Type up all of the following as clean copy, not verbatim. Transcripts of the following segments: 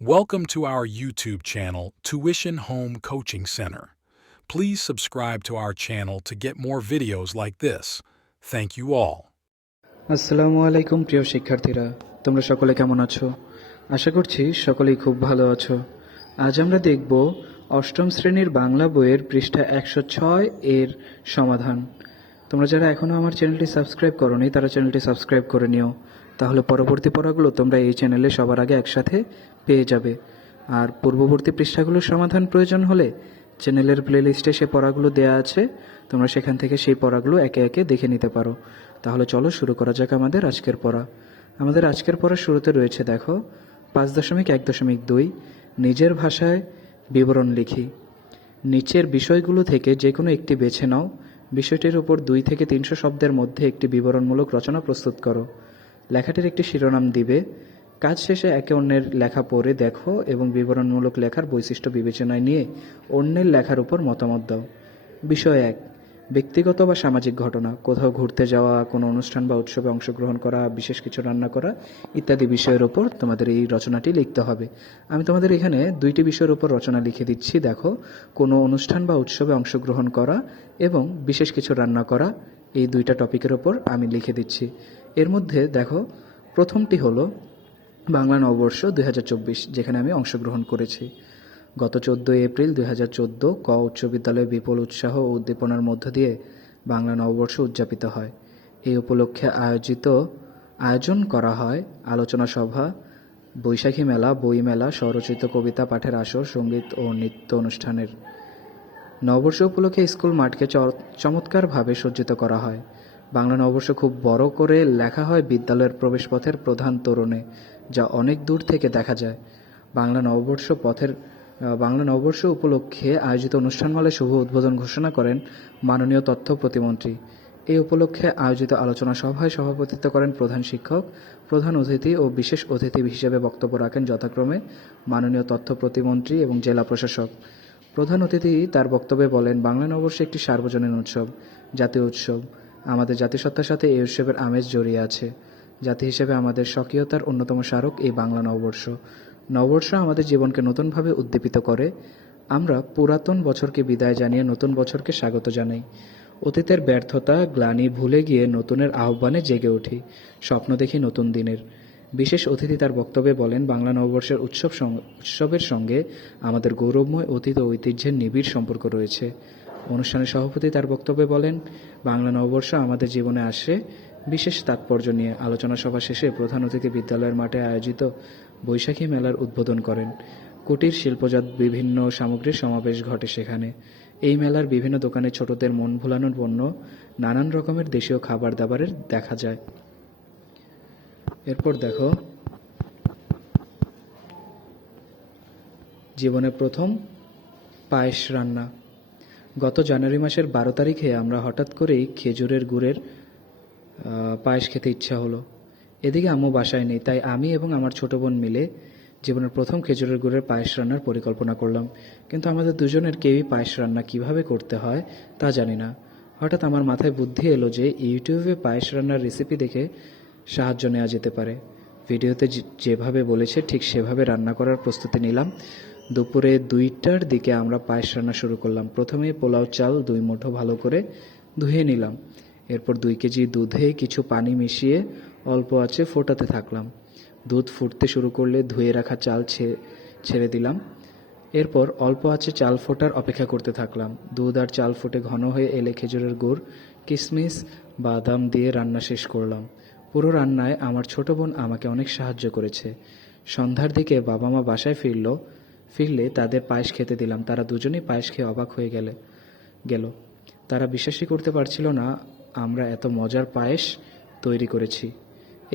Welcome to our YouTube channel, Tuition Home Coaching Center. Please subscribe to our channel to get more videos like this. Thank you all. আসসালামু আলাইকুম প্রিয় শিক্ষার্থীরা, তোমরা সকলে কেমন আছো? আশা করছি সকলেই খুব ভালো আছো। আজ আমরা দেখব অষ্টম শ্রেণীর বাংলা বইয়ের পৃষ্ঠা 106 এর সমাধান। তোমরা যারা এখনও আমার চ্যানেলটি সাবস্ক্রাইব করোনি তারা চ্যানেলটি সাবস্ক্রাইব করে নিও, তাহলে পরবর্তী পড়াগুলো তোমরা এই চ্যানেলে সবার আগে একসাথে পেয়ে যাবে। আর পূর্ববর্তী পৃষ্ঠাগুলোর সমাধান প্রয়োজন হলে চ্যানেলের প্লেলিস্টে সে পড়াগুলো দেয়া আছে, তোমরা সেখান থেকে সেই পড়াগুলো একে একে দেখে নিতে পারো। তাহলে চলো শুরু করা যাক আমাদের আজকের পড়া। আমাদের আজকের পড়ার শুরুতে রয়েছে দেখো 5.1.2 নিজের ভাষায় বিবরণ লিখি। নিচের বিষয়গুলো থেকে যে কোনো একটি বেছে নাও। বিষয়টির উপর 2 থেকে 300 শব্দের মধ্যে একটি বিবরণমূলক রচনা প্রস্তুত করো। লেখাটির একটি শিরোনাম দিবে। কাজ শেষে একে অন্যের লেখা পড়ে দেখো এবং বিবরণমূলক লেখার বৈশিষ্ট্য বিবেচনায় নিয়ে অন্যের লেখার উপর মতামত দাও। বিষয় 1, ব্যক্তিগত বা সামাজিক ঘটনা, কোথাও ঘুরতে যাওয়া, কোনো অনুষ্ঠান বা উৎসবে অংশগ্রহণ করা, বিশেষ কিছু রান্না করা ইত্যাদি বিষয়ের ওপর তোমাদের এই রচনাটি লিখতে হবে। আমি তোমাদের এখানে 2টি বিষয়ের উপর রচনা লিখে দিচ্ছি। দেখো, কোনো অনুষ্ঠান বা উৎসবে অংশগ্রহণ করা এবং বিশেষ কিছু রান্না করা, এই 2টা টপিকের ওপর আমি লিখে দিচ্ছি। এর মধ্যে দেখো, প্রথমটি হলো বাংলা নববর্ষ 2024, যেখানে আমি অংশগ্রহণ করেছি। গত 14 এপ্রিল 2014 ক উচ্চ বিদ্যালয়ে বিপুল উৎসাহ ও উদ্দীপনার মধ্য দিয়ে বাংলা নববর্ষ উদযাপিত হয়। এই উপলক্ষে আয়োজন করা হয় আলোচনা সভা, বৈশাখী মেলা, বই মেলা, স্বরচিত কবিতা পাঠের আসর, সঙ্গীত ও নৃত্য অনুষ্ঠানের। নববর্ষ উপলক্ষে স্কুল মাঠকে চমৎকারভাবে সজ্জিত করা হয়। বাংলা নববর্ষ খুব বড় করে লেখা হয় বিদ্যালয়ের প্রবেশপথের প্রধান তোরণে, যা অনেক দূর থেকে দেখা যায়। বাংলা নববর্ষ উপলক্ষে আয়োজিত অনুষ্ঠানমালায় শুভ উদ্বোধন ঘোষণা করেন মাননীয় তথ্য প্রতিমন্ত্রী। এই উপলক্ষে আয়োজিত আলোচনা সভায় সভাপতিত্ব করেন প্রধান শিক্ষক, প্রধান অতিথি ও বিশেষ অতিথি হিসেবে বক্তব্য রাখেন যথাক্রমে মাননীয় তথ্য প্রতিমন্ত্রী এবং জেলা প্রশাসক। প্রধান অতিথি তার বক্তব্যে বলেন, বাংলা নববর্ষ একটি সার্বজনীন উৎসব, জাতীয় উৎসব। আমাদের জাতিসত্তার সাথে এই উৎসবের আমেজ জড়িয়ে আছে। জাতি হিসেবে আমাদের স্বকীয়তার অন্যতম স্মারক এই বাংলা নববর্ষ। নববর্ষ আমাদের জীবনকে নতুনভাবে উদ্দীপিত করে। আমরা পুরাতন বছরকে বিদায় জানিয়ে নতুন বছরকে স্বাগত জানাই। অতীতের ব্যর্থতা, গ্লানি ভুলে গিয়ে নতুনের আহ্বানে জেগে উঠি, স্বপ্ন দেখি নতুন দিনের। বিশেষ অতিথি তার বক্তব্যে বলেন, বাংলা নববর্ষের উৎসবের সঙ্গে আমাদের গৌরবময় অতীত ও ঐতিহ্যের নিবিড় সম্পর্ক রয়েছে। অনুষ্ঠানের সভাপতি তার বক্তব্যে বলেন, বাংলা নববর্ষ আমাদের জীবনে আসে বিশেষ তাৎপর্য নিয়ে। আলোচনা সভা শেষে প্রধান অতিথি বিদ্যালয়ের মাঠে আয়োজিত বৈশাখী মেলার উদ্বোধন করেন। কুটির শিল্পজাত বিভিন্ন সামগ্রীর সমাবেশ ঘটে সেখানে। এই মেলার বিভিন্ন দোকানে ছোটদের মন ভোলানোর পণ্য, নানান রকমের দেশীয় খাবার দাবারের দেখা যায়। এরপর দেখো, জীবনে প্রথম পায়েস রান্না। গত জানুয়ারি মাসের 12 তারিখে আমরা হঠাৎ করেই খেজুরের গুড়ের পায়েস খেতে ইচ্ছা হলো। এদিকে আম্মু বাসায় নেই, তাই আমি এবং আমার ছোট বোন মিলে জীবনের প্রথম খেজুরের গুড়ের পায়েস রান্নার পরিকল্পনা করলাম। কিন্তু আমাদের দুজনের কেউই পায়েস রান্না কিভাবে করতে হয় তা জানি না। হঠাৎ আমার মাথায় বুদ্ধি এলো যে ইউটিউবে পায়েস রান্নার রেসিপি দেখে সাহায্য নেওয়া যেতে পারে। ভিডিওতে যেভাবে বলেছে ঠিক সেভাবে রান্না করার প্রস্তুতি নিলাম। দুপুরে 2টার দিকে আমরা পায়েস রান্না শুরু করলাম। প্রথমে পোলাও চাল 2 মুঠো ভালো করে ধুয়ে নিলাম। এরপর 2 কেজি দুধে কিছু পানি মিশিয়ে অল্প আঁচে ফোটাতে থাকলাম। দুধ ফুটতে শুরু করলে ধুয়ে রাখা চাল ছেড়ে দিলাম। এরপর অল্প আঁচে চাল ফোটার অপেক্ষা করতে থাকলাম। দুধ আর চাল ফুটে ঘন হয়ে এলে খেজুরের গুড়, কিশমিশ, বাদাম দিয়ে রান্না শেষ করলাম। পুরো রান্নায় আমার ছোট বোন আমাকে অনেক সাহায্য করেছে। সন্ধ্যার দিকে বাবা মা বাসায় ফিরলে তাদের পায়েস খেতে দিলাম। তারা দুজনেই পায়েস খেয়ে অবাক হয়ে গেল। তারা বিশ্বাসই করতে পারছিল না আমরা এত মজার পায়েস তৈরি করেছি।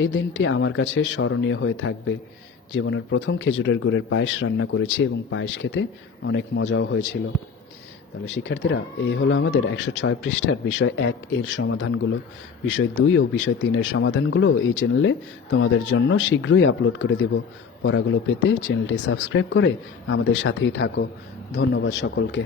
এই দিনটি আমার কাছে স্মরণীয় হয়ে থাকবে। জীবনের প্রথম খেজুরের গুড়ের পায়েস রান্না করেছি এবং পায়েস খেতে অনেক মজাও হয়েছিল। তাহলে শিক্ষার্থীরা, এই হলো আমাদের 106 পৃষ্ঠার বিষয় 1 এর সমাধানগুলো। বিষয় 2 ও বিষয় 3 এর সমাধানগুলো এই চ্যানেলে তোমাদের জন্য শীঘ্রই আপলোড করে দেব। পড়াগুলো পেতে চ্যানেলটি সাবস্ক্রাইব করে আমাদের সাথেই থাকো। ধন্যবাদ সকলকে।